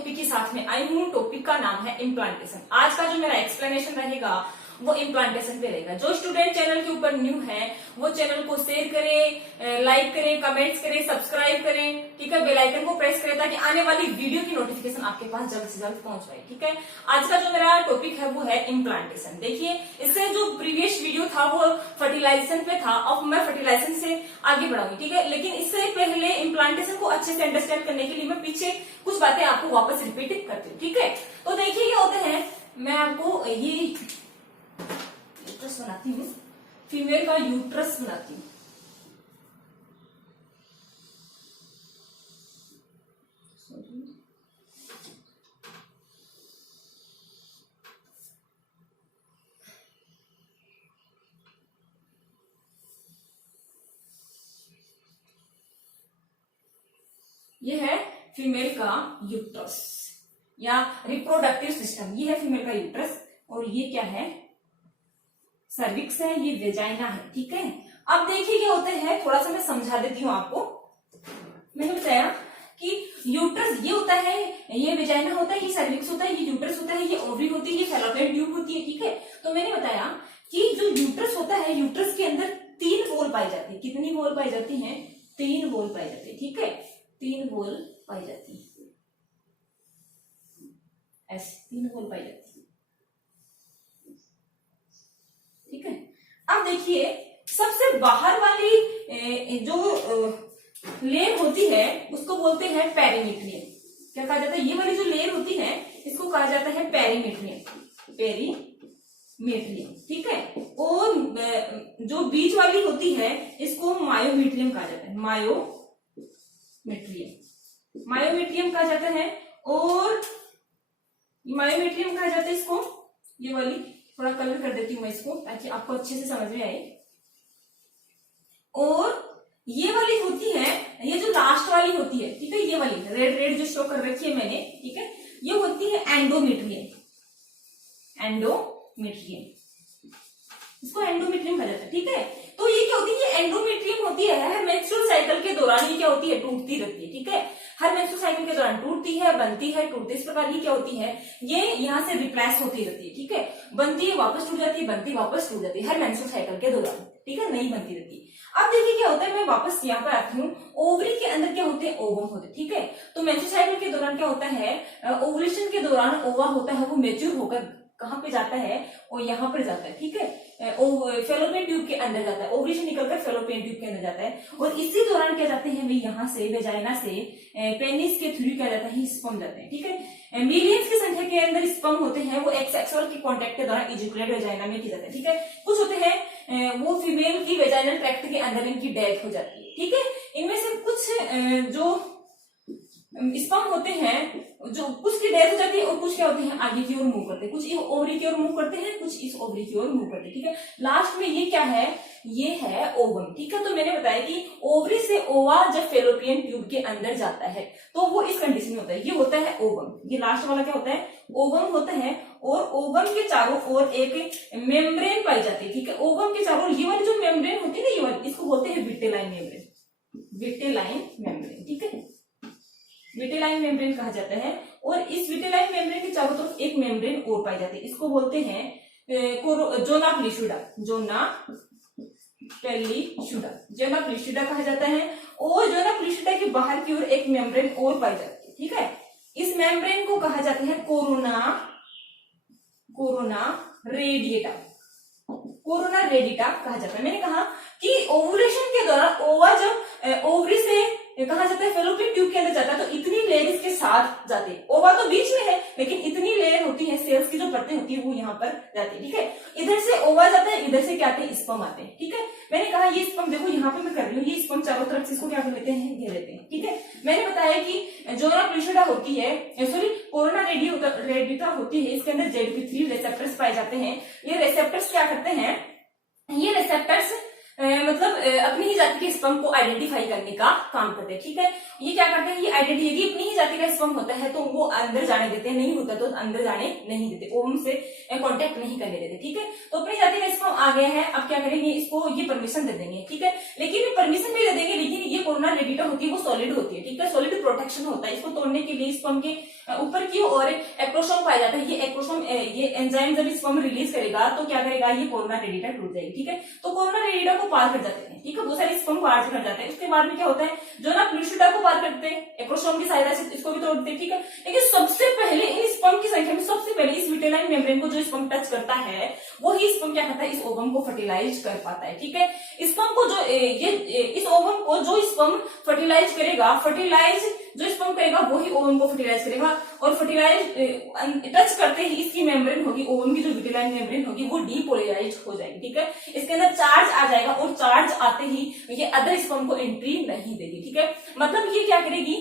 Topic के साथ में आई हूँ। टॉपिक का नाम है इम्प्लांटेशन। आज का जो मेरा एक्सप्लेनेशन रहेगा वो इम्प्लांटेशन पे रहेगा। जो स्टूडेंट चैनल के ऊपर न्यू है वो चैनल को शेयर करें, लाइक करें, कमेंट्स करें, सब्सक्राइब करें, ठीक है। बेल आइकन को प्रेस करें ताकि आने वाली वीडियो की नोटिफिकेशन आपके पास जल्द से जल्द पहुंच जाए, ठीक है। आज का जो मेरा टॉपिक है वो है इम्प्लांटेशन। देखिए, इससे जो प्रीवियस वीडियो था वो फर्टिलाइजेशन पे था, अब मैं फर्टिलाइजेशन से आगे बढ़ाऊंगी, ठीक है। लेकिन इससे पहले इम्प्लांटेशन को अच्छे से अंडरस्टैंड करने के लिए मैं पीछे कुछ बातें आपको वापस रिपीट करती हूँ, ठीक है। तो देखिए ये होते हैं, मैं आपको ये यूट्रस बनाती हूँ, फीमेल का यूट्रस बनाती हूँ। ये है फीमेल का यूट्रस या रिप्रोडक्टिव सिस्टम। ये है फीमेल का यूट्रस और ये क्या है, सर्विक्स है, ये वेजाइना है, ठीक है। अब देखिए क्या होते हैं, थोड़ा सा मैं समझा देती हूँ आपको। मैंने बताया कि यूट्रस ये होता है, ये वेजाइना होता है, ये सर्विक्स होता है, ये यूट्रस होता है, ये ओवरी होती है, ये फैलोपियन ट्यूब होती है, ठीक है। तो मैंने बताया कि जो यूट्रस होता है, यूट्रस के अंदर 3 वॉल पाई जाती है। कितनी वॉल पाई जाती है? 3 वॉल पाई जाती है, ठीक है। 3 वॉल पाई जाती है, ऐसे 3 वॉल पाई जाती है, ठीक है। अब देखिए, सबसे बाहर वाली जो लेयर होती है उसको बोलते हैं पेरीमीट्रियम। क्या कहा जाता है? ये वाली जो लेयर होती है इसको कहा जाता है पेरीमीट्रियम, पेरीमीट्रियम, ठीक है। और जो बीच वाली होती है इसको मायोमीट्रियम कहा जाता है, मायोमीट्रियम, मायोमीट्रियम कहा जाता है। और मायोमीट्रियम कहा जाता है इसको, ये वाली थोड़ा कलर कर देती हूँ मैं इसको ताकि आपको अच्छे से समझ में आए। और ये वाली होती है, ये जो लास्ट वाली होती है, ठीक है, ये वाली रेड रेड जो शो कर रखी है मैंने, ठीक है, ये होती है एंडोमेट्रियम, एंडोमेट्रियम, इसको एंडोमेट्रियम कहा जाता है, ठीक है। तो ये क्या होती है? ये एंडोमेट्रियम होती है, मेंस्ट्रुअल साइकिल के दौरान ये क्या होती है? टूटती रहती है, ठीक है। हर मेंस्ट्रुअल साइकिल के दौरान टूटती है, बनती है, टूटती है। इस प्रकार ये क्या होती है? ये यहाँ से रिप्लेस होती रहती है, ठीक है। बनती है, वापस टूट जाती है, बनती वापस टूट जाती है, हर मेंस्ट्रुअल साइकिल के दौरान, ठीक है, नहीं बनती रहती। अब देखिए क्या होता है, मैं वापस यहाँ पर आती हूँ। ओवरी के अंदर क्या होते हैं? ओवम होते हैं, ठीक है। तो मेंस्ट्रुअल साइकिल के दौरान क्या होता है? ओवुलेशन के दौरान ओवा होता है, वो मेच्योर होकर कहाँ पे जाता है? और यहाँ पर जाता है, ठीक है, फेलोपियन ट्यूब के अंदर जाता है। ओवुलेशन निकलकर फेलोपियन ट्यूब के अंदर जाता है और इसी दौरान क्या जाते हैं? वे यहाँ से वेजाइना से पेनिस के थ्रू क्या जाता है? स्पर्म जाते हैं, ठीक है। मिलियंस की संख्या के अंदर स्पर्म होते हैं, वो एक्स सेक्सुअल के कांटेक्ट के दौरान इजैकुलेट वेजाइना में किया जाता है, ठीक है। कुछ होते हैं वो फीमेल की वेजाइनल ट्रैक्ट के अंदर इनकी डेथ हो जाती है, ठीक है। इनमें से कुछ जो स्पर्म होते हैं, जो कुछ की डेथ हो जाती है और कुछ क्या होते हैं? आगे की ओर मूव करते हैं, कुछ ओवरी की ओर मूव करते हैं, कुछ इस ओवरी की ओर मूव करते हैं, ठीक है। लास्ट में ये क्या है? ये है ओवम, ठीक है। तो मैंने बताया कि ओवरी से ओवा जब फेलोपियन ट्यूब के अंदर जाता है तो वो इस कंडीशन में होता है, ये होता है ओवम। ये लास्ट वाला क्या होता है? ओवम होता है। और ओवम के चारों ओर एक मेम्ब्रेन पाई जाती है, ठीक है। ओवम के चारों ओर ये वाली जो मेम्ब्रेन होती है ना, ये वाली, इसको बोलते हैं विटेलाइन मेम्ब्रेन, विटेलाइन मेम्ब्रेन, ठीक है, विटेलाइन मेम्ब्रेन कहा जाता है। और इस विटेलाइन मेम्ब्रेन के चारों तरफ एक मेम्ब्रेन और पाई जाती है, इसको बोलते हैं जोना प्लिशुडा, जोना पेलिशुडा, जोना प्लिशुडा कहा जाता है। और जोना प्लिशुडा के बाहर की ओर एक मेम्ब्रेन और पाई जाती है, ठीक है। इस मेम्ब्रेन को कहा जाता है corona, corona radiata, corona radiata कहा जाता है। मैंने कहा कि ओवुलेशन के दौरान ओवा जब ओवरी से कहा जाता है फेलोपियन ट्यूब के अंदर जाता है तो इतनी लेयर इसके साथ जाती है। ओवा तो बीच में है लेकिन इतनी लेयर होती है, सेल्स की जो परतें होती है वो यहाँ पर जाती है, ठीक है। इधर से ओवा जाता है, इधर से क्या आते हैं? स्पर्म आते हैं, ठीक है। मैंने कहा ये स्पर्म देखो यहाँ पे मैं कर रही हूँ, ये स्पर्म चारों तरफ से इसको क्या कर लेते हैं? घेर लेते हैं, ठीक है। मैंने बताया कि जोना प्लिशुडा होती है, सॉरी कोरोना रेडिएटा होती है, इसके अंदर ZP3 रिसेप्टर्स पाए जाते हैं। ये रिसेप्टर्स क्या करते हैं? ये रिसेप्टर्स अपनी ही जाति के स्पर्म को आइडेंटिफाई करने का काम करते हैं, ठीक है। ये क्या करते हैं, ये आइडेंटिटी, यदि अपनी ही जाति का स्पर्म होता है तो वो अंदर जाने देते हैं, नहीं होता तो अंदर जाने नहीं देते, ओवम से कांटेक्ट नहीं करने देते, ठीक है। तो अपनी जाति का स्पर्म आ गया है, अब क्या करेंगे, इसको ये परमिशन दे देंगे, ठीक है। लेकिन परमिशन भी दे देंगे, लेकिन ये कोरोना रेडिटा होती है वो सॉलिड होती है, ठीक है, सॉलिड प्रोटेक्शन होता है। इसको तोड़ने के लिए स्पर्म के ऊपर की ओर एक्रोसोम पाया जाता है, ये एक्रोसोम, ये एंजाइम जब स्पर्म रिलीज करेगा तो क्या करेगा, ये कोरोना रेडिटा टूट जाएगी, ठीक है। तो कोरोना रेडिटा को पार कर जाते हैं, ठीक है, बहुत सारे स्पर्म पार कर जाते हैं। उसके बाद में क्या होता है, जो ना प्लूसिडा को पार करते हैं एक्रोसोम की सहायता से, इसको भी तोड़ते हैं, ठीक है। लेकिन सबसे पहले इन स्पर्म की संख्या में सबसे पहले इस विटेलाइन मेम्ब्रेन को जो स्पर्म टच करता है वही स्पर्म क्या करता है, इस ओवम को फर्टिलाइज कर पाता है, ठीक है। स्पर्म को जो इस ओवम को जो स्पर्म फर्टिलाइज करेगा, जो स्पर्म करेगा वही ओवम को फर्टिलाइज करेगा, और फर्टिलाइज टच करते ही इसकी मेम्ब्रेन होगी, ओवम की जो विटेलाइन मेम्ब्रेन होगी वो डीपोलराइज हो जाएगी, ठीक है। इसके अंदर चार्ज आ जाएगा, और चार्ज आते ही ये अदर स्पर्म को एंट्री नहीं देगी, ठीक है। मतलब ये क्या करेगी,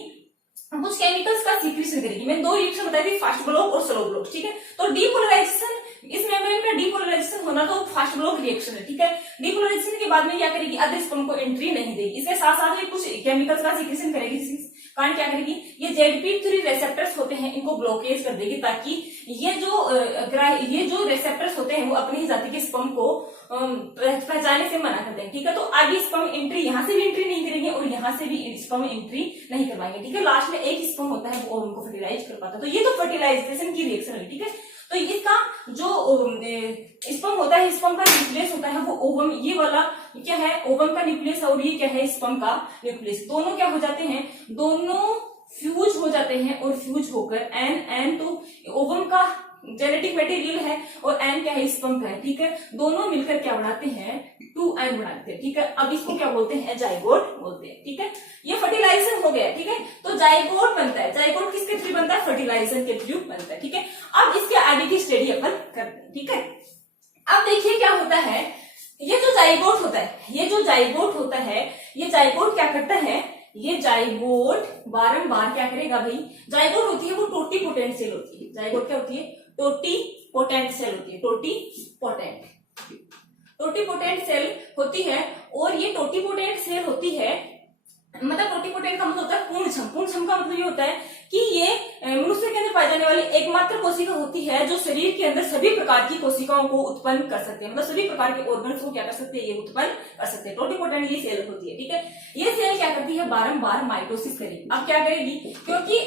कुछ केमिकल्स का सीक्रेशन करेगी। मैंने दो रिएक्शन बताई थी, फास्ट ब्लॉक और स्लो ब्लॉक, ठीक है। तो डीपोलराइजेशन, इस मेम्ब्रेन में डीपोलराइजेशन होना तो फास्ट ब्लॉक रिएक्शन है, ठीक है। डीपोलराइजेशन के बाद में क्या करेगी, अदर स्पर्म को एंट्री नहीं देगी। इसके साथ साथ कुछ केमिकल्स का सीक्रेशन करेगी, कारण क्या करेगी, ये ZP3 रेसेप्टर्स होते हैं इनको ब्लॉकेज कर देगी, ताकि ये जो रेसेप्टर्स होते हैं वो अपनी जाति के स्पर्म को पहचाने से मना करते हैं, ठीक है। तो आगे स्पर्म एंट्री, यहाँ से भी एंट्री नहीं करेंगे और यहाँ से भी स्पर्म एंट्री नहीं करवाएंगे, ठीक है। लास्ट में एक स्पर्म होता है वो ओवम को फर्टिलाइज कर पाता है। तो ये तो फर्टिलाइजेशन की रिएक्शन है, ठीक है। तो इसका जो स्पर्म होता है, स्पर्म का न्यूक्लियस होता है वो ओवम, ये वाला क्या है, ओवम का न्यूक्लियस, और ये क्या है, स्पर्म का न्यूक्लियस। दोनों क्या हो जाते हैं, दोनों फ्यूज हो जाते हैं, और फ्यूज होकर एन तो ओवम का जेनेटिक मटेरियल है और एन क्या है, स्पर्म का है, ठीक है। दोनों मिलकर क्या बनाते हैं, 2N बनाते हैं, ठीक है। अब इसको क्या बोलते हैं, जाइगोट बोलते हैं, ठीक है। ये फर्टिलाइजेशन हो गया, ठीक है। तो जाइगोट बनता है, जाइगोट किसके थ्रू बनता है, फर्टिलाइजेशन के थ्रू बनता है, ठीक है। अब इसके आगे की स्टडी अपन करते हैं, ठीक है। अब देखिए क्या होता है, ये जो जाइगोट होता है, ये जाइगोट क्या करता है, ये जाइगोट बारंबार क्या करेगा भाई, जाइगोट होती है वो टोटीपोटेंट सेल होती है। जाइगोट क्या होती है, टोटीपोटेंट सेल होती है, टोटीपोटेंट सेल होती है। और ये टोटीपोटेंट सेल होती है, मतलब टोटीपोटेंट का मतलब होता है पूर्णक्षम का मतलब ये होता है कि ये मनुष्य के अंदर पाई जाने वाली एकमात्र कोशिका होती है जो शरीर के अंदर सभी प्रकार की कोशिकाओं को उत्पन्न कर सकते हैं, मतलब सभी प्रकार के ऑर्गन्स को क्या कर सकते हैं, ये उत्पन्न कर सकते हैं। टोटीपोटेंट ये सेल होती है, ठीक है। ये सेल क्या करती है, बारंबार माइटोसिस करेगी। अब क्या करेगी, क्योंकि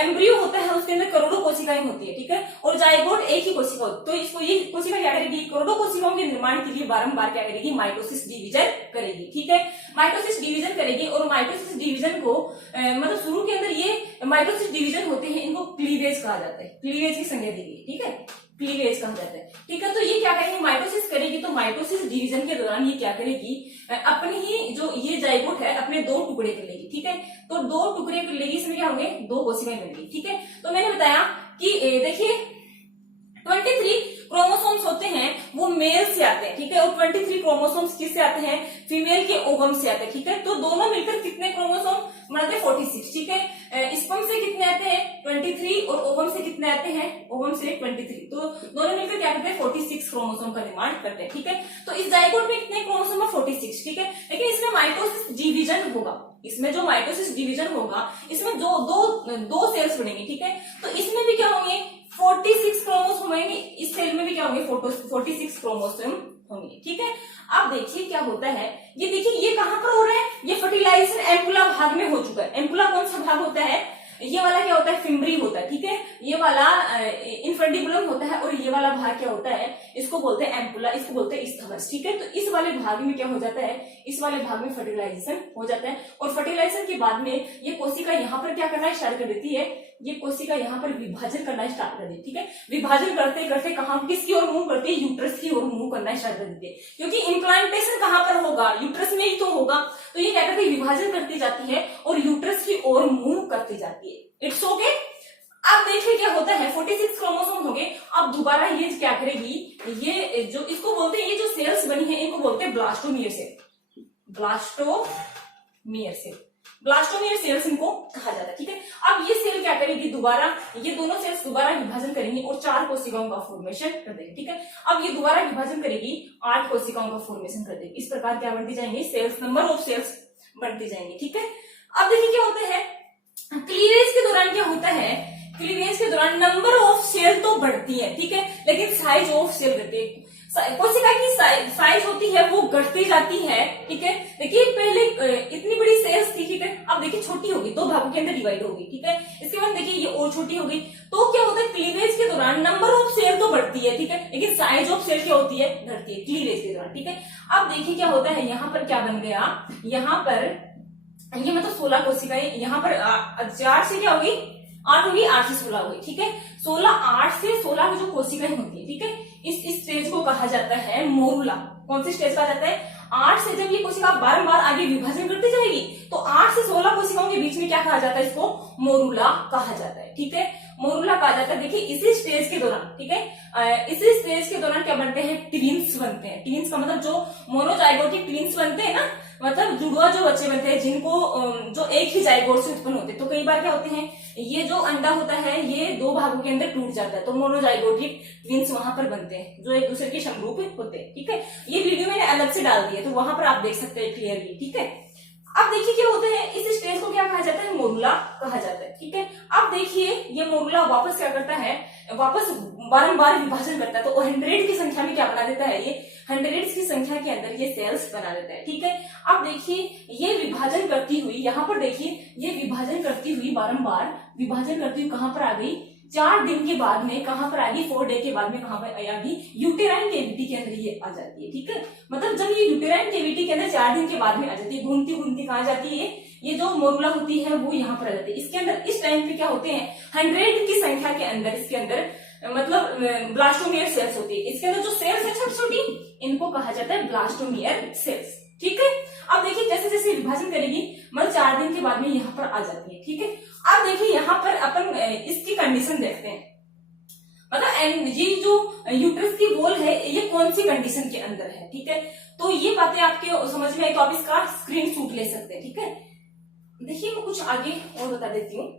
एम्ब्रियो होता है उसके अंदर करोड़ों कोशिकाएं होती है, ठीक है, और जाइगोट एक ही कोशिका होती है। तो इसको ये कोशिका क्या करेगी, करोड़ों कोशिकाओं के निर्माण के लिए बारंबार क्या करेगी, माइटोसिस डिवीजन करेगी, ठीक है। माइटोसिस डिवीजन करेगी, और माइटोसिस डिवीजन को मतलब शुरू के अंदर ये माइटोसिस डिवीजन होते हैं, इनको क्लीवेज कहा जाता है, क्लीवेज की संज्ञा दी गई, ठीक है, क्लीवेज कहा जाता है, ठीक है। तो ये क्या करेगी, माइटोसिस करेगी। तो माइटोसिस डिवीजन के दौरान ये क्या करेगी, अपनी ही जो ये जाइगोट है अपने दो टुकड़े कर लेगी, ठीक है। तो दो टुकड़े कर लेगी, इसमें क्या होंगे, दो कोशिकाएं बनेगी, ठीक है। तो मैंने बताया कि देखिए 23 क्रोमोसोम्स होते हैं वो मेल से आते हैं, ठीक है, और 23 क्रोमोसोम्स किससे आते हैं, फीमेल के ओवम से आते हैं, ठीक है। तो दोनों मिलकर कितने क्रोमोसोम बनाते हैं, 46, ठीक है। स्पर्म से कितने आते हैं, 23, और ओवम से कितने आते हैं, ओवम से 23। तो दोनों मिलकर क्या करते हैं, 46 क्रोमोसोम का निर्माण करते हैं, ठीक है। तो इस जाइगोट में कितने क्रोमोसोम है, 46, ठीक है। लेकिन इसमें माइटोसिस डिवीजन होगा, इसमें जो माइटोसिस डिवीजन होगा इसमें जो दो सेल्स बनेंगे, ठीक है। तो इसमें भी क्या होंगे, 46 क्रोमोसोम होंगे, इस सेल में भी क्या होंगे, 46 क्रोमोसोम होंगे, ठीक है। अब देखिए क्या होता है, ये देखिए ये कहां पर हो रहा है, ये फर्टिलाइजेशन एम्पुला भाग में हो चुका है। एम्पुला कौन सा भाग होता है, ये वाला क्या होता है, फिम्बरी होता है, ठीक है। ये वाला इनफंडिबुलम होता है, और ये वाला भाग क्या होता है, इसको बोलते हैं एम्पुला, इसको बोलते हैं स्थमस, ठीक है। तो इस वाले भाग में क्या हो जाता है, इस वाले भाग में फर्टिलाइजेशन हो जाता है, और फर्टिलाइजेशन के बाद में ये कोशिका यहाँ पर क्या करना स्टार्ट कर देती है, ये कोशिका यहाँ पर विभाजन करना स्टार्ट कर देती है, ठीक है। विभाजन करते करते कहां, किसकी ओर मूव करती है, यूट्रस की ओर मूव करना स्टार्ट कर देती है, क्योंकि इम्प्लांटेशन कहां पर होगा, यूट्रस में ही तो होगा। तो ये क्या करती है, विभाजन करती जाती है और यूट्रस की ओर मूव करती जाती है। It's okay. अब देखिए क्या होता है, 46 क्रोमोसोम हो गए। अब दोबारा ये क्या करेगी, ये जो इसको बोलते हैं, ये जो सेल्स बनी है इनको बोलते हैं blastomere cell, blastomere cell, blastomere cells इनको कहा जाता है, ठीक है। अब ये सेल क्या करेगी, दोबारा ये दोनों सेल्स दोबारा विभाजन करेंगी और 4 कोशिकाओं का फॉर्मेशन कर देगी, ठीक है। अब ये दोबारा विभाजन करेगी, 8 कोशिकाओं का फॉर्मेशन कर देगी। इस प्रकार क्या बढ़ती जाएंगी, सेल्स, नंबर ऑफ सेल्स बढ़ती जाएंगी, ठीक है। अब देखिए क्या होता है, क्लीवेज के दौरान क्या होता है, क्लीवेज के दौरान नंबर ऑफ सेल तो बढ़ती है, ठीक है, लेकिन साइज ऑफ सेल घटती है। कोशिका की साइज होती है वो घटती जाती है, ठीक है। देखिए पहले इतनी बड़ी सेल्स थी, ठीक है, अब देखिए छोटी होगी, 2 भागों के अंदर डिवाइड होगी, ठीक है। इसके बाद देखिए ये और छोटी हो गई, तो क्या होता है, क्लीवेज के दौरान नंबर ऑफ सेल तो बढ़ती है, ठीक है, लेकिन साइज ऑफ सेल क्या होती है, घटती है क्लीवेज के दौरान, ठीक है। अब देखिए क्या होता है, यहाँ पर क्या बन गया, यहाँ पर ये मतलब 16 कोशिकाएं, यहाँ पर 4 से क्या होगी, 8 होगी, 8 से 16 होगी, ठीक है। 8 से 16 की जो कोशिकाएं होती है, ठीक है, इस स्टेज को कहा जाता है मोरुला। कौन सी स्टेज कहा जाता है, 8 से जब ये कोशिका बार-बार आगे विभाजन करती जाएगी तो 8 से 16 कोशिकाओं के बीच में क्या कहा जाता है, इसको मोरुला कहा जाता है, ठीक है, मोरुला कहा जाता है। देखिए इसी स्टेज के दौरान, ठीक है, इसी स्टेज के दौरान क्या बनते हैं, ट्विंस बनते हैं। ट्विंस का मतलब जो मोनोजाइगोटिक ट्विंस बनते हैं ना, मतलब जुड़वा जो बच्चे बनते हैं जिनको जो एक ही जाइगोट से उत्पन्न होते हैं, तो कई बार क्या होते हैं, ये जो अंडा होता है ये 2 भागों के अंदर टूट जाता है, तो मोनोजाइगोटिक ट्विंस वहां पर बनते हैं जो एक दूसरे के समरूप होते हैं, ठीक है। ये वीडियो मैंने अलग से डाल दी है, तो वहां पर आप देख सकते हैं क्लियरली, ठीक है। अब देखिए क्या होता है, इस स्टेज को क्या कहा जाता है, मोरुला कहा जाता है, ठीक है। अब देखिए ये मोरुला वापस क्या करता है, वापस बारंबार विभाजन करता है, तो 100 की संख्या में क्या बना देता है, ये 100 की संख्या के अंदर ये सेल्स बना देता है, ठीक है। अब देखिए ये विभाजन करती हुई, यहाँ पर देखिए ये विभाजन करती हुई, बारंबार विभाजन करती हुई कहां पर आ गई, 4 दिन के बाद में कहां पर आ गई, 4 डे के बाद में कहां पर आ गई, यूटेराइन केविटी के अंदर ये आ जाती है, ठीक है। मतलब जब ये यूटेराइन केविटी के अंदर 4 दिन के बाद में आ जाती है, घूमती घूमती कहां जाती है, ये जो मोरुला होती है वो यहाँ पर आ जाती है। इसके अंदर इस टाइम पे क्या होते हैं, 100 की संख्या के अंदर इसके अंदर मतलब ब्लास्टोमियर सेल्स होती है। इसके अंदर जो सेल्स है छोटी छोटी, इनको कहा जाता है ब्लास्टोमियर सेल्स, ठीक है। अब देखिए जैसे जैसे विभाजन करेगी, मतलब 4 दिन के बाद में यहाँ पर आ जाती है, ठीक है। अब देखिए यहाँ पर अपन इसकी कंडीशन देखते हैं, मतलब ये जो यूट्रस की वॉल है ये कौन सी कंडीशन के अंदर है, ठीक है। तो ये बातें आपके समझ में आई तो आप इसका स्क्रीन शॉट ले सकते हैं, ठीक है। देखिए मैं कुछ आगे और बता देती हूँ।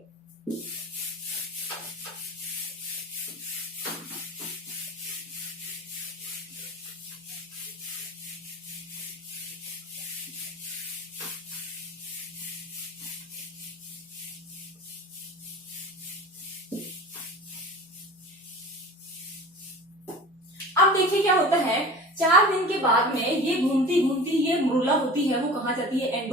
अब देखिए क्या होता है, 4 दिन के बाद में ये घूमती घूमती ये मोरुला होती है वो कहाँ जाती है,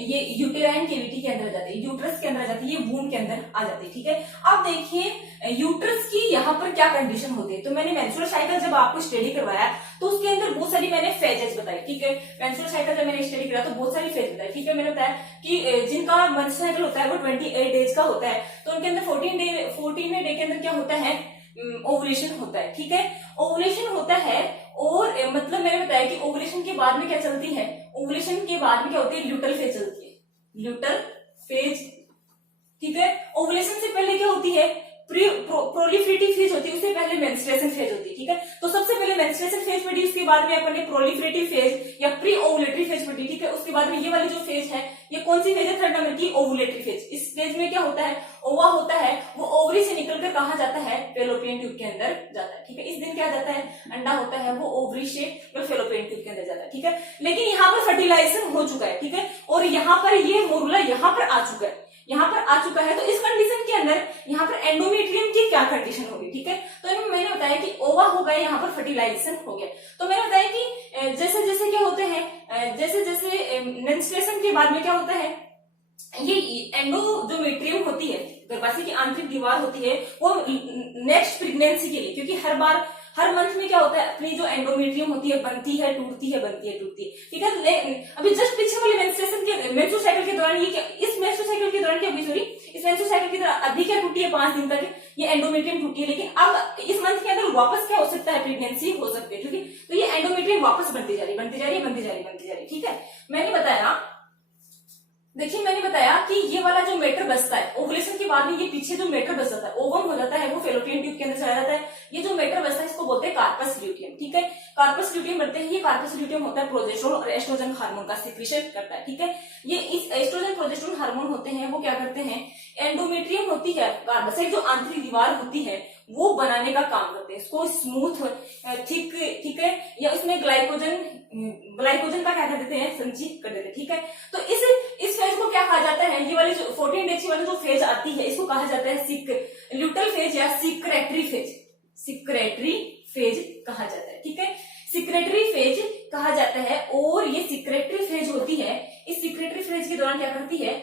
ये यूटेराइन केविटी के अंदर जाती है, यूट्रस के अंदर जाती है, ये वूंड के अंदर आ जाती है, ठीक है। अब देखिए यूट्रस की यहाँ पर क्या कंडीशन होती है, तो मैंने मेंस्ट्रुअल साइकिल जब आपको स्टडी करवाया तो उसके अंदर बहुत सारी मैंने फेजेस बताई, ठीक है। मेंस्ट्रुअल साइकिल जब मैंने स्टडी करा तो बहुत सारी फेज बताई, ठीक है। मैंने बताया कि जिनका मेंस्ट्रुअल साइकिल होता है वो 28 डेज का होता है, तो उनके अंदर 14वें डे के अंदर क्या होता है, ओवुलेशन होता है, ठीक है। ओवुलेशन होता है और मतलब मैंने बताया कि ओवुलेशन के बाद में क्या चलती है, ओवुलेशन के बाद में क्या होती है, ल्यूटल फेज चलती है, ल्यूटल फेज, ठीक है। ओवुलेशन से पहले क्या होती है, प्रोलिफरेटिव फेज होती है, उससे पहले मेंस्ट्रुएशन फेज होती है, ठीक है। तो सबसे पहले मेंस्ट्रुएशन फेज पढ़ी, उसके बाद में अपन ने प्रोलिफरेटिव फेज या प्री ओवुलेटरी फेज पढ़ी, ठीक है। उसके बाद में ये वाली जो फेज है ये कौन सी फेज है, 3rd नंबर की ओवुलेटरी फेज। इस फेज में क्या होता है, ओवा होता है वो ओवरी से निकलकर कहा जाता है, फेलोपियन ट्यूब के अंदर जाता है, ठीक है। इस दिन क्या जाता है, अंडा होता है वो ओवरी से फेलोपियन ट्यूब के अंदर जाता है, ठीक है। लेकिन यहाँ पर फर्टिलाइजेशन हो चुका है, ठीक है, और यहाँ पर ये मोरुला यहाँ पर आ चुका है, यहाँ पर आ चुका है। तो इस कंडीशन के अंदर यहाँ पर एंडोमेट्रियम की क्या कंडीशन होगी, ठीक है। तो मैंने बताया कि ओवा हो गया, यहाँ पर फर्टिलाइजेशन हो गया। तो मैंने बताया कि जैसे जैसे क्या होते हैं, जैसे जैसे मेंस्ट्रुएशन के बाद में क्या होता है, ये एंडोमेट्रियम होती है, गर्भाशय की आंतरिक दीवार होती है, वो नेक्स्ट प्रेगनेंसी के लिए, क्योंकि हर मंथ में क्या होता है, अपनी जो एंडोमेट्रियम होती है बनती है टूटती है, बनती है टूटती है, ठीक है। अभी जस्ट पीछे वाले मेंस्ट्रुअल साइकिल के दौरान ये क्या, इस मेंस्ट्रुअल साइकिल के दौरान क्या हुई, सॉरी, इस मेंस्ट्रुअल साइकिल के दौरान अभी क्या टूटी है, 5 दिन तक ये एंडोमेट्रियम टूटी है, लेकिन अब इस मंथ के अंदर वापस क्या हो सकता है, प्रेगनेंसी हो सकती है, ठीक है। तो ये एंडोमेट्रियम वापस बनती जा रही है, ठीक है। मैंने बताया, देखिए मैंने बताया कि ये वाला जो मेटर बचता है ओवुलेशन के बाद में, ये पीछे जो मेटर बच जाता है, ओवम हो जाता है, वो फेलोपियन ट्यूब के अंदर चला जाता है। ये जो मेटर बचता है इसको बोलते हैं कार्पस ल्यूटियम, ठीक है। कार्पस ल्यूटियम बढ़ते हैं, ये कार्पस ल्यूटियम होता है प्रोजेस्टेरोन और एस्ट्रोजन हार्मोन का सिक्रीशन करता है, ठीक है। ये इस एस्ट्रोजन प्रोजेस्टेरोन हार्मोन करते हैं, एंडोमेट्रियम होती है गर्भाशय जो आंतरिक दीवार होती है वो बनाने का काम करते हैं, इसको स्मूथ थिक, ठीक है, या उसमें ग्लाइकोजन का क्या कर देते हैं, संचित कर देते हैं, ठीक है। तो इस फेज को क्या कहा जाता है, ये वाली जो 14 डेज वाली जो फेज आती है इसको कहा जाता है ल्यूटल फेज या सिक्रेटरी फेज, सिक्रेटरी फेज कहा जाता है, ठीक है, सिक्रेटरी फेज कहा जाता है। और ये सिक्रेटरी फेज होती है, इस सिक्रेटरी फेज के दौरान क्या करती है,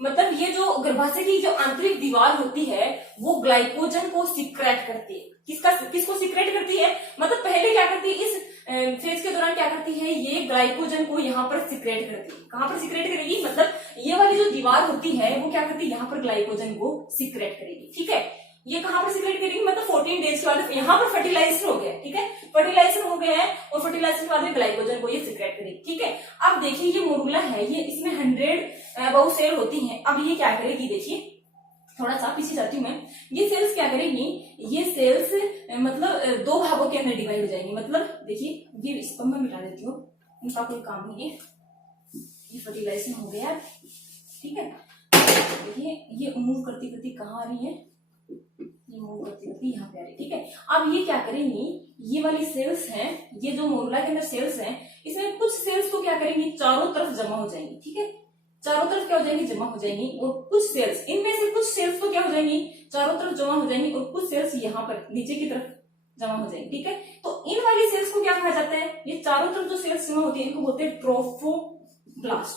मतलब ये जो गर्भाशय की जो आंतरिक दीवार होती है वो ग्लाइकोजन को सिक्रेट करती है। किसको सिक्रेट करती है, मतलब पहले क्या करती है, इस फेज के दौरान क्या करती है, ये ग्लाइकोजन को यहाँ पर सिक्रेट करती है। कहाँ पर सिक्रेट करेगी, मतलब ये वाली जो दीवार होती है वो क्या करती है, यहाँ पर ग्लाइकोजन को सिक्रेट करेगी, ठीक है। ये कहाँ पर सिक्रेट करेगी, मतलब 14 डेज के बाद यहाँ पर फर्टिलाइजर हो गया, ठीक है, फर्टिलाइजर हो गया है और फर्टिलाइजर के बाद में ग्लाइकोजन को ये सिक्रेट करेगी, ठीक है। अब देखिए ये मोरुला है, ये इसमें 100 बहु सेल होती हैं। अब ये क्या करेगी, देखिए थोड़ा सा पीछे जाती हूँ मैं, ये सेल्स क्या करेगी, ये सेल्स मतलब 2 भागों के अंदर डिवाइड हो जाएंगी। मतलब देखिए ये इसको मैं मिटा देती हूँ, इनका कोई काम नहीं है, ये फर्टिलाइजेशन हो गया, ठीक है। देखिए ये मूव करती करती कहाँ आ रही है, ये मूव करती करती यहाँ पे आ रही है, ठीक है। अब ये क्या करेंगी, ये वाली सेल्स हैं, ये जो मोरुला के अंदर सेल्स हैं, इसमें कुछ सेल्स तो क्या करेंगी, चारों तरफ जमा हो जाएंगी, ठीक है, चारों तरफ क्या हो जाएंगी, जमा हो जाएंगी। और कुछ सेल्स, इनमें से कुछ सेल्स तो क्या हो जाएंगी, चारों तरफ जमा हो जाएंगी और कुछ सेल्स यहाँ पर नीचे की तरफ जमा हो जाएंगी, ठीक है। तो इन वाली सेल्स को क्या कहा जाता है, ये चारों तरफ जो सेल्स जमा होती है इनको बोलते हैं ट्रोफोब्लास्ट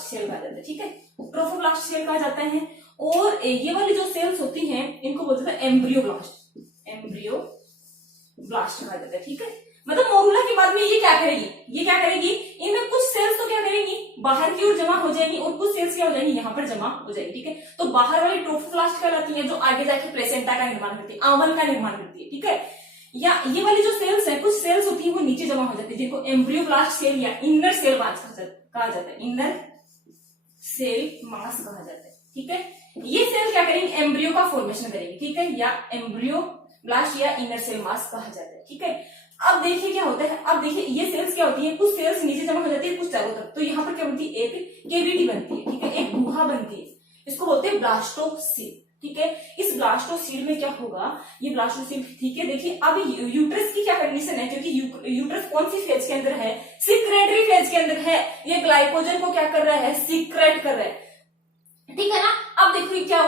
सेल कहा जाता है, ठीक है, ट्रोफोब्लास्ट सेल कहा जाता है। और ये वाली जो सेल्स होती हैं इनको बोलते हैं एम्ब्रियोब्लास्ट कहा जाता है, ठीक है। मतलब मोरुला के बाद में ये क्या करेगी, इनमें कुछ सेल्स तो क्या करेंगी, बाहर की ओर जमा हो जाएगी और कुछ सेल्स क्या हो जाएंगी, यहाँ पर जमा हो जाएगी, ठीक है। तो बाहर वाली ट्रोफोब्लास्ट कहलाती है जो आगे जाके प्लेसेंटा का निर्माण करती है, आवन का निर्माण करती है, ठीक है। या ये वाली जो सेल्स है, कुछ सेल्स होती है वो नीचे जमा हो जाती है, जिनको एम्ब्रियोब्लास्ट सेल या इनर सेल मास कहा जाता है, इनर सेल मास कहा जाता है, ठीक है। ये सेल क्या करेंगे, एम्ब्रियो का फॉर्मेशन करेंगे, ठीक है, या एम्ब्रियोब्लास्ट या इनर सेल मास कहा जाता है, ठीक है। अब देखिए क्या होता है, अब देखिए ये सेल्स क्या होती है, कुछ सेल्स नीचे जमा हो जाती है, कुछ चारों तरफ। तो यहाँ पर क्या बनती है, एक केविटी बनती है, ठीक है, एक गुहा बनती है, इसको बोलते हैं ब्लास्टोसील, ठीक है। इस ब्लास्टोसील में क्या होगा, ये ब्लास्टोसील, ठीक है। देखिए अब यूट्रस की क्या कंडीशन है, क्योंकि यूट्रस कौन सी फेज के अंदर है, सिक्रेटरी फेज के अंदर है, ये ग्लाइकोजन को क्या कर रहा है, सिक्रेट कर रहा है, ठीक है ना। अब देखिए क्या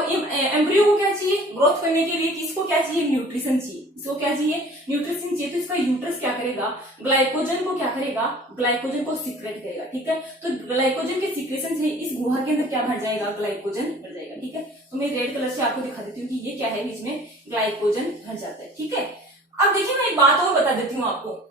एम्ब्रियो को क्या चाहिए, ग्रोथ करने के लिए किसको क्या चाहिए, न्यूट्रिशन चाहिए, इसको क्या चाहिए, न्यूट्रिशन चाहिए। तो इसका यूट्रस क्या करेगा, ग्लाइकोजन को क्या करेगा, ग्लाइकोजन को सिक्रेट करेगा, ठीक है। तो ग्लाइकोजन के सिक्रेशन से इस गुहा के अंदर क्या भर जाएगा, ग्लाइकोजन भर जाएगा, ठीक है। तो मैं रेड कलर से आपको दिखा देती हूँ कि ये क्या है, इसमें ग्लाइकोजन भर जाता है, ठीक है। अब देखिए मैं एक बात और बता देती हूँ आपको,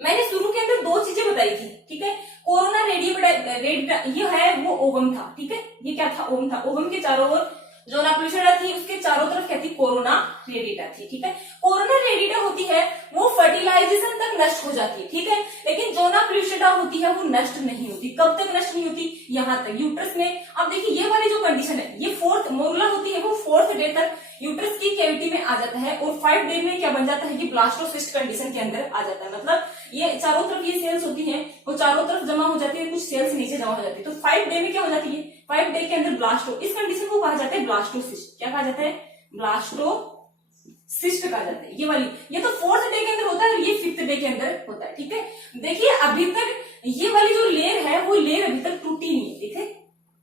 मैंने शुरू के अंदर 2 चीजें बताई थी, ठीक है। कोरोना रेडिएटा ये है वो ओवम था, ठीक है, ये क्या था, ओवम था। ओवम के चारों ओर जोना प्लूसिडा थी, उसके चारों तरफ क्या थी, कोरोना रेडिएटा थी, ठीक है। कोरोना रेडिएटा होती है वो फर्टिलाइजेशन तक नष्ट हो जाती है, ठीक है, लेकिन जोना प्लूसिडा होती है वो नष्ट नहीं होती। कब तक नष्ट नहीं होती, यहाँ तक, यूट्रस में। अब देखिए ये वाली जो कंडीशन है, ये 4th मोरुला होती है वो 4th डे तक यूट्रस की कैविटी में आ जाता है और 5 डे में क्या बन जाता है, ये ब्लास्टोसिस्ट कंडीशन के अंदर आ जाता है। मतलब ये चारों तरफ ये सेल्स होती हैं वो चारों तरफ जमा हो जाती है, कुछ सेल्स नीचे जमा हो जाती है। तो 5 डे में क्या हो जाती है, 5 डे के अंदर ब्लास्टो, इस कंडीशन को कहा जाता है ब्लास्टोसिस्ट। क्या कहा जाता है, ब्लास्टोसिस्ट कहा जाता है। ये वाली, ये तो 4th डे के अंदर होता है और ये 5th डे के अंदर होता है, ठीक है। देखिए अभी तक ये वाली जो लेयर है वो लेयर अभी तक टूटी नहीं है, ठीक है।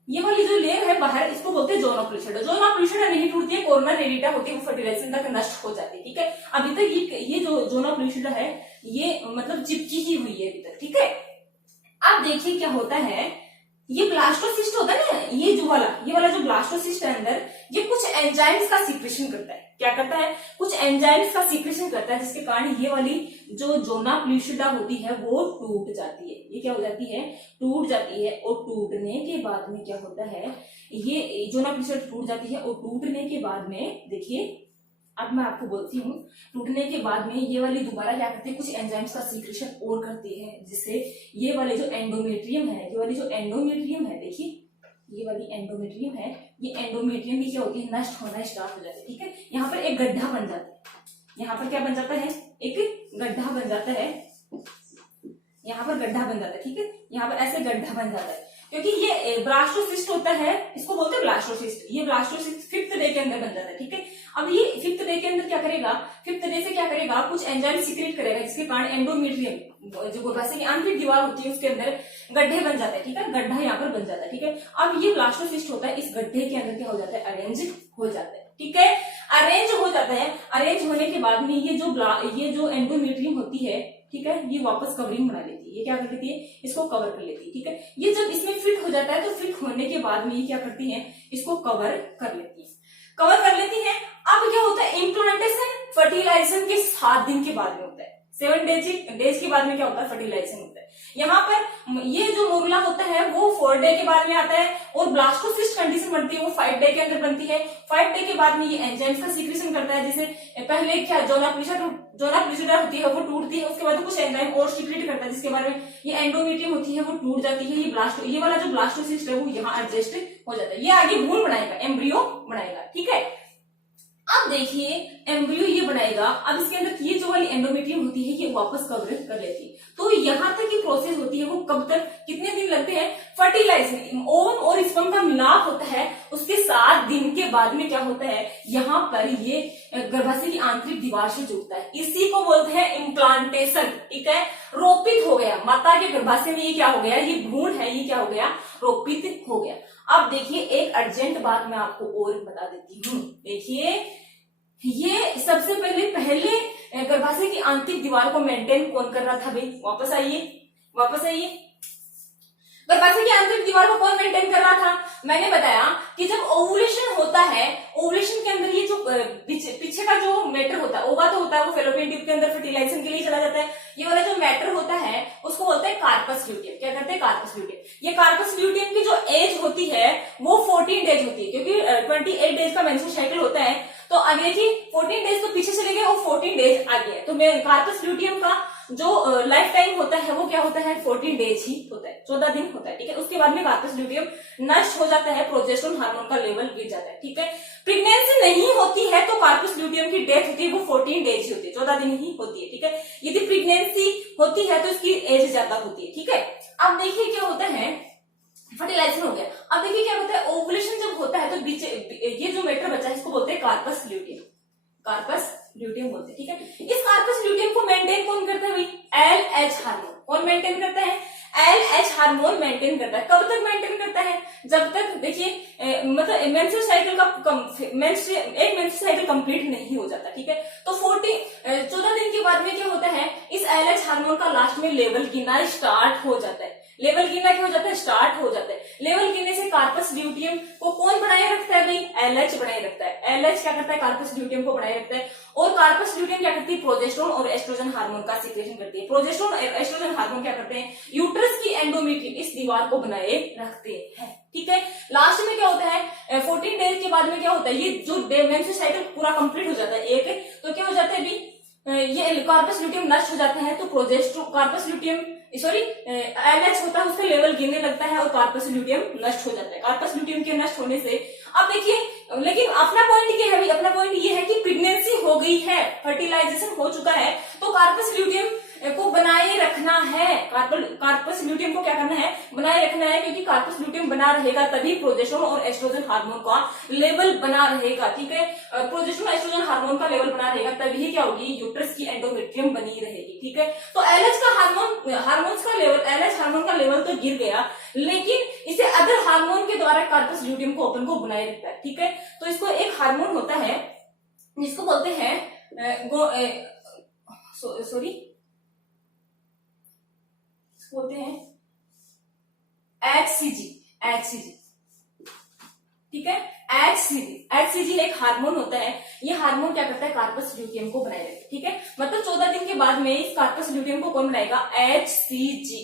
ये वाली जो लेयर है बाहर, इसको बोलते हैं जोना प्लूसिडा। जोना प्लूसिडा नहीं टूटती है, कोरोना रेडिएटा होती है वो फर्टिलाइजेशन तक नष्ट हो जाती है, ठीक है। अभी तक ये जो जोना प्लूसिडा है ये मतलब चिपकी ही हुई है अभी तक, ठीक है। अब देखिए क्या होता है, ये ब्लास्टोसिस्ट होता है ना, ये वाला जो ब्लास्टोसिस्ट है अंदर, ये कुछ एंजाइम्स का सीक्रेशन करता है। क्या करता है, कुछ एंजाइम्स का सीक्रेशन करता है, जिसके कारण ये वाली जो जोना प्लूसिडा होती है वो टूट जाती है। ये क्या हो जाती है, टूट जाती है। और टूटने के बाद में क्या होता है, ये जोना प्लूसिडा टूट जाती है और टूटने के बाद में देखिए, अब मैं आपको बोलती हूँ, टूटने के बाद में ये वाली दोबारा क्या करती है, कुछ एंजाइम्स का सीक्रेशन और करती है, जिससे ये वाले जो एंडोमेट्रियम है, देखिए ये वाली एंडोमेट्रियम है, ये एंडोमेट्रियम भी क्या होती है, नष्ट होना स्टार्ट हो जाती है, ठीक है। यहाँ पर एक गड्ढा बन जाता है, यहाँ पर क्या बन जाता है, एक गड्ढा बन जाता है, यहाँ पर गड्ढा बन जाता है, ठीक है। यहाँ पर ऐसे गड्ढा बन जाता है। क्योंकि ये ब्लास्टोसिस्ट होता है, इसको बोलते हैं ब्लास्टोसिस्ट। ये ब्लास्टोसिस्ट 5th डे के अंदर बन जाता है, ठीक है। अब ये 5th डे के अंदर क्या करेगा, 5th डे से क्या करेगा, कुछ एंजाइम सीक्रेट करेगा, जिसके कारण एंडोमेट्रियम जो गर्भाशय की आंतरिक दीवार होती है उसके अंदर गड्ढे बन जाते हैं, ठीक है, गड्ढा यहाँ पर बन जाता है, ठीक है। अब ये ब्लास्टोसिस्ट होता है, इस गड्ढे के अंदर क्या हो जाता है, अरेंज हो जाता है, ठीक है, अरेंज हो जाता है। अरेंज होने के बाद में ये जो एंडोमेट्रियम होती है, ठीक है, ये वापस कवरिंग बना लेती है। ये क्या कर लेती है, इसको कवर कर लेती है, ठीक है। ये जब इसमें फिट हो जाता है तो फिट होने के बाद में ये क्या करती है, इसको कवर कर लेती है, कवर कर लेती है। अब क्या होता है, इम्प्लांटेशन फर्टिलाइजेशन के 7 दिन के बाद में होता है, 7 डेज के बाद में क्या होता है, फर्टिलाइजेशन होता है। यहाँ पर ये जो मोरुला होता है वो 4 डे के बाद में आता है, और ब्लास्टोसिस्ट कंडीशन बनती है वो 5 डे के अंदर बनती है। 5 डे के बाद में ये एंजाइम्स का सीक्रेशन करता है, जैसे पहले क्या जोना प्लिसिडा होती है वो टूटती है, उसके बाद कुछ एंजाइम और सीक्रेट करता है, जिसके बारे में ये एंडोमेट्रियम होती है वो टूट जाती है। ये वाला जो ब्लास्टोसिस्ट है वो यहाँ एडजस्ट हो जाता है, ये आगे भ्रूण बनाएगा, एम्ब्रियो बनाएगा, ठीक है। अब देखिए एम्ब्रियो ये बनाएगा, अब इसके अंदर ये जो वाली एंडोमेट्रियम होती है ये वापस कवर कर लेती है। तो यहाँ तक की प्रोसेस होती है वो कब तक, कितने दिन लगते हैं, फर्टिलाइजेशन, ओवम और स्पर्म का मिलाप होता है, उसके 7 दिन के बाद में क्या होता है, यहाँ पर ये गर्भाशय की आंतरिक दीवार से जुड़ता है, इसी को बोलते हैं इम्प्लांटेशन, ठीक है। रोपित हो गया, माता के गर्भाशय में ये क्या हो गया, ये भ्रूण है, ये क्या हो गया, रोपित हो गया। अब देखिए एक अर्जेंट बात मैं आपको और बता देती हूँ। देखिए ये सबसे पहले गर्भाशय की आंतरिक दीवार को मेंटेन कौन कर रहा था भाई, वापस आइए। गर्भाशय की आंतरिक दीवार को कौन मेंटेन कर रहा था, मैंने बताया कि जब ओवुलेशन होता है, ओवुलेशन के अंदर ये जो पीछे का जो मैटर होता है, ओवा तो होता है, वो फेलोपियन ट्यूब के अंदर फर्टिलाइजेशन के लिए चला जाता है। ये वाला जो मैटर होता है उसको बोलते हैं कार्पस ल्यूटियम। क्या करते हैं, कार्पस ल्यूटियम। ये कार्पस ल्यूटियम की जो एज होती है वो 14 डेज होती है, क्योंकि 28 डेज का मेंस्ट्रुअल साइकिल होता है। तो आगे देखिए 14 डेज तो पीछे चले गए और 14 डेज आगे है, तो कार्पस ल्यूटियम का जो लाइफ टाइम होता है वो क्या होता है, 14 डेज ही होता है, 14 दिन होता है, ठीक है। उसके बाद में कार्पस ल्यूटियम नष्ट हो जाता है, प्रोजेस्टेरोन हार्मोन का लेवल गिर जाता है, ठीक है। प्रेगनेंसी नहीं होती है तो कार्पस ल्यूटियम की डेथ होती है वो 14 डेज ही होती है, 14 दिन ही होती है, ठीक है। यदि प्रेगनेंसी होती है तो इसकी एज ज्यादा होती है, ठीक है। अब देखिए क्या होता है, फर्टिलाइजेशन हो गया। अब देखिए क्या होता है, ओवुलेशन जब होता है तो ये जो मैटर बचा है इसको बोलते हैं कार्पस ल्यूटियम, कार्पस ल्यूटियम बोलते हैं, ठीक है। इस कार्पस ल्यूटियम को मेंटेन कौन करता है भाई, LH हार्मोन। कौन मेंटेन करता है, LH हार्मोन मेंटेन करता है। कब तक मेंटेन करता है, जब तक देखिए मतलब मेंस्ट्रुअल साइकिल का एक मेंस्ट्रुअल साइकिल कंप्लीट नहीं हो जाता, ठीक है। तो 14 दिन के बाद में क्या होता है, इस LH हार्मोन का लास्ट में लेवल गिरना स्टार्ट हो जाता है। लेवल गिरना क्या हो जाता है, स्टार्ट हो जाता है। लेवल गिरने से कार्पस ल्यूटियम को कौन बनाए रखता है भाई, LH बनाए रखता है। LH क्या करता है, कार्पस ल्यूटियम को बनाए रखता है। और कार्पस ल्यूटियम क्या करती है, प्रोजेस्टेरोन और एस्ट्रोजन हार्मोन का सीक्रेशन करती है। प्रोजेस्टेरोन और एस्ट्रोजन हार्मोन क्या करते हैं, यूट्रस की एंडोमेट्रियम इस दीवार को बनाए रखते हैं, ठीक है। लास्ट में क्या होता है, 14 डेज के बाद में क्या होता है, ये जो मेंस्ट्रुअल साइकिल पूरा कंप्लीट हो जाता है एक, तो क्या हो जाता है अभी ये कार्पस ल्यूटियम नष्ट हो जाता है, तो कार्पस ल्यूटियम LH होता है उसका लेवल गिरने लगता है और कार्पस ल्यूटियम नष्ट हो जाता है। कार्पस ल्यूटियम के नष्ट होने से अब देखिए, लेकिन अपना पॉइंट क्या है भाई, अपना पॉइंट ये है कि प्रेगनेंसी हो गई है, फर्टिलाइजेशन हो चुका है, तो कार्पस ल्यूटियम को बनाए रखना है। कार्पस ल्यूटियम को क्या करना है, बनाए रखना है, क्योंकि कार्पस ल्यूटियम बना रहेगा तभी प्रोजेस्टेरोन और एस्ट्रोजन हार्मोन का लेवल बना रहेगा, ठीक है। प्रोजेस्टेरोन एस्ट्रोजन हार्मोन का लेवल बना रहेगा तभी क्या होगी, यूट्रस की एंडोमेट्रियम बनी रहेगी, ठीक है। तो LH का हार्मोन्स का लेवल, LH हार्मोन का लेवल तो गिर गया, लेकिन इसे अदर हार्मोन के द्वारा कार्पस ल्यूटियम को अपन को बनाए रखता है, ठीक है। तो इसको एक हार्मोन होता है जिसको बोलते हैं बोलते हैं HCG, ठीक है। HCG एक हार्मोन होता है, ये हार्मोन क्या करता है, कार्पस ल्यूटियम को बनाए रखता है, ठीक है। मतलब 14 दिन के बाद में इस कार्पस ल्यूटियम को कौन बनाएगा, HCG,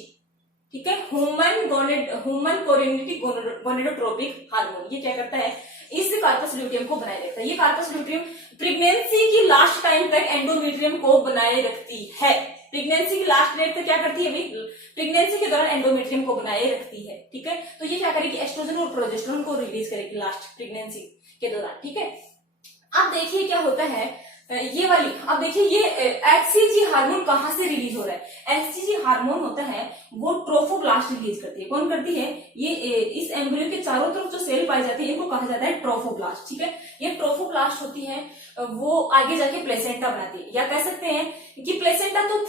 ठीक है। ह्यूमन कोरिनेटिक गोनेडोट्रोपिक हार्मोन, ये क्या करता है, इस कार्पस ल्यूटियम को बनाए रखता है। ये कार्पस ल्यूटियम प्रेगनेंसी की लास्ट टाइम तक एंडोमेट्रियम को बनाए रखती है। प्रेगनेंसी की लास्ट डेट तक क्या करती है भाई, प्रेगनेंसी के दौरान एंडोमेट्रियम को बनाए रखती है, ठीक है। तो ये क्या करेगी, एस्ट्रोजन और प्रोजेस्टेरोन को रिलीज करेगी लास्ट प्रेगनेंसी के दौरान, ठीक है। अब देखिए क्या होता है, ये वाली, अब देखिए ये एचसीजी हार्मोन कहाँ से रिलीज हो रहा है। एचसीजी हार्मोन होता है वो ट्रोफोब्लास्ट रिलीज करती है। कौन करती है? ये इस एम्ब्रियो के चारों तरफ जो सेल पाई जाती है इनको कहा जाता है ट्रोफोब्लास्ट, ठीक है। ये ट्रोफोब्लास्ट होती है वो आगे जाके प्लेसेंटा बनाती है, या कह सकते हैं कि प्लेसेंटा तो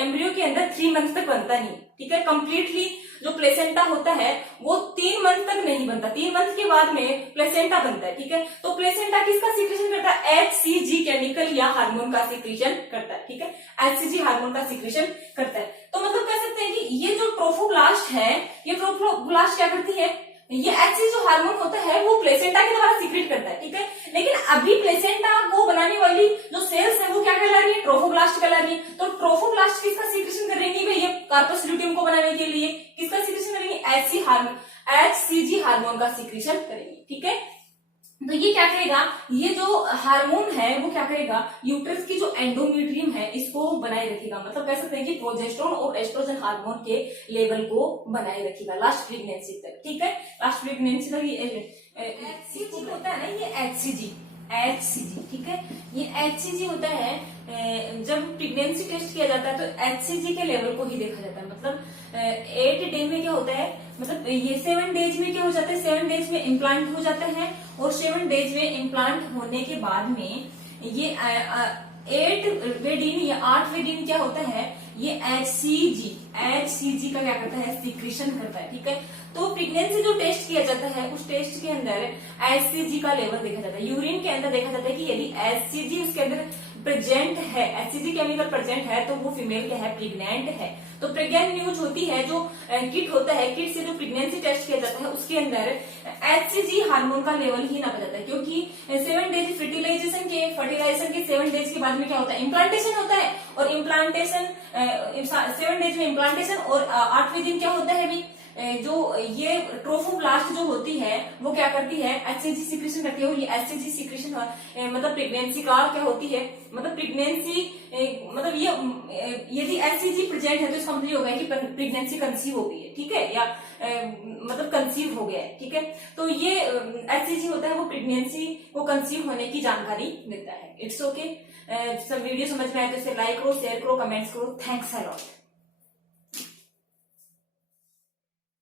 एम्ब्रियो के अंदर 3 मंथ तक बनता नहीं, ठीक है। कंप्लीटली जो प्लेसेंटा होता है वो 3 मंथ तक नहीं बनता, 3 मंथ के बाद में प्लेसेंटा बनता है, ठीक है। तो प्लेसेंटा किसका सीक्रेशन करता है? एचसीजी केमिकल या हार्मोन का सीक्रेशन करता है, ठीक है। एचसीजी हार्मोन का सीक्रेशन करता है। तो मतलब कह सकते हैं कि ये जो ट्रोफोब्लास्ट है, ये ट्रोफोब्लास्ट क्या करती है? ये एचसीजी जो हार्मोन होता है वो प्लेसेंटा के द्वारा सीक्रेट करता है, ठीक है। लेकिन अभी प्लेसेंटा को बनाने वाली जो सेल्स है वो क्या कहला रही है? ट्रोफोब्लास्ट कहला रही है। तो ट्रोफोब्लास्ट किसका सीक्रेशन करेंगी भाई? ये कार्पस ल्यूटियम को बनाने के लिए किसका सीक्रेशन करेंगे? एचसीजी हार्मोन का सीक्रेशन करेंगे, ठीक है। तो ये क्या करेगा? ये जो हार्मोन है वो क्या करेगा? यूट्रस की जो एंडोमेट्रियम है इसको बनाए रखेगा। मतलब कह सकते हैं कि प्रोजेस्टेरोन और एस्ट्रोजन हार्मोन के लेवल को बनाए रखेगा लास्ट प्रेगनेंसी तक, ठीक है। लास्ट प्रेगनेंसी तक ये एचसीजी होता है ना, ये एचसीजी, ठीक है। ये एचसीजी होता है जब प्रेगनेंसी टेस्ट किया जाता है तो एचसीजी के लेवल को ही देखा जाता है। मतलब 8 डे में क्या होता है, मतलब ये 7 डेज में क्या हो जाता है? 7 डेज में इम्प्लांट हो जाता है और 7 डेज में इम्प्लांट होने के बाद में ये 8वें दिन या 8वें दिन क्या होता है? ये एचसीजी का क्या करता है? सीक्रेशन करता है, ठीक है। तो प्रेगनेंसी जो टेस्ट किया जाता है उस टेस्ट के अंदर एचसीजी का लेवल देखा जाता है। यूरिन के अंदर देखा जाता है कि यदि एचसीजी उसके अंदर प्रेजेंट है, एचसीजी केमिकल प्रेजेंट है तो वो फीमेल क्या है? प्रेग्नेंट है। तो प्रेग्नेंट न्यूज होती है, जो किट होता है, किट से जो प्रेगनेंसी टेस्ट किया जाता है उसके अंदर एचसीजी हार्मोन का लेवल ही नापा जाता है, क्योंकि 7 डेज फर्टिलाइजेशन के 7 डेज के बाद में क्या होता है? इम्प्लांटेशन होता है। और इम्प्लांटेशन 7 डेज में इम्प्लांटेशन और 8वें दिन क्या होता है अभी? जो ये ट्रोफोब्लास्ट जो होती है वो क्या करती है? एचसीजी सीक्रेशन करती है। और ये एचसीजी सीक्रेशन मतलब प्रेगनेंसी का क्या होती है? मतलब प्रेगनेंसी मतलब ये यदि एचसीजी प्रेजेंट है तो इसका मतलब होगा कि प्रेगनेंसी कंसीव हो गई है, ठीक है, या मतलब कंसीव हो गया है, ठीक है। तो ये एचसीजी होता है वो प्रेगनेंसी को कंसीव होने की जानकारी देता है। It's okay. सब वीडियो समझ में आए तो इसे लाइक करो, शेयर करो, कमेंट्स करो। Thanks a lot.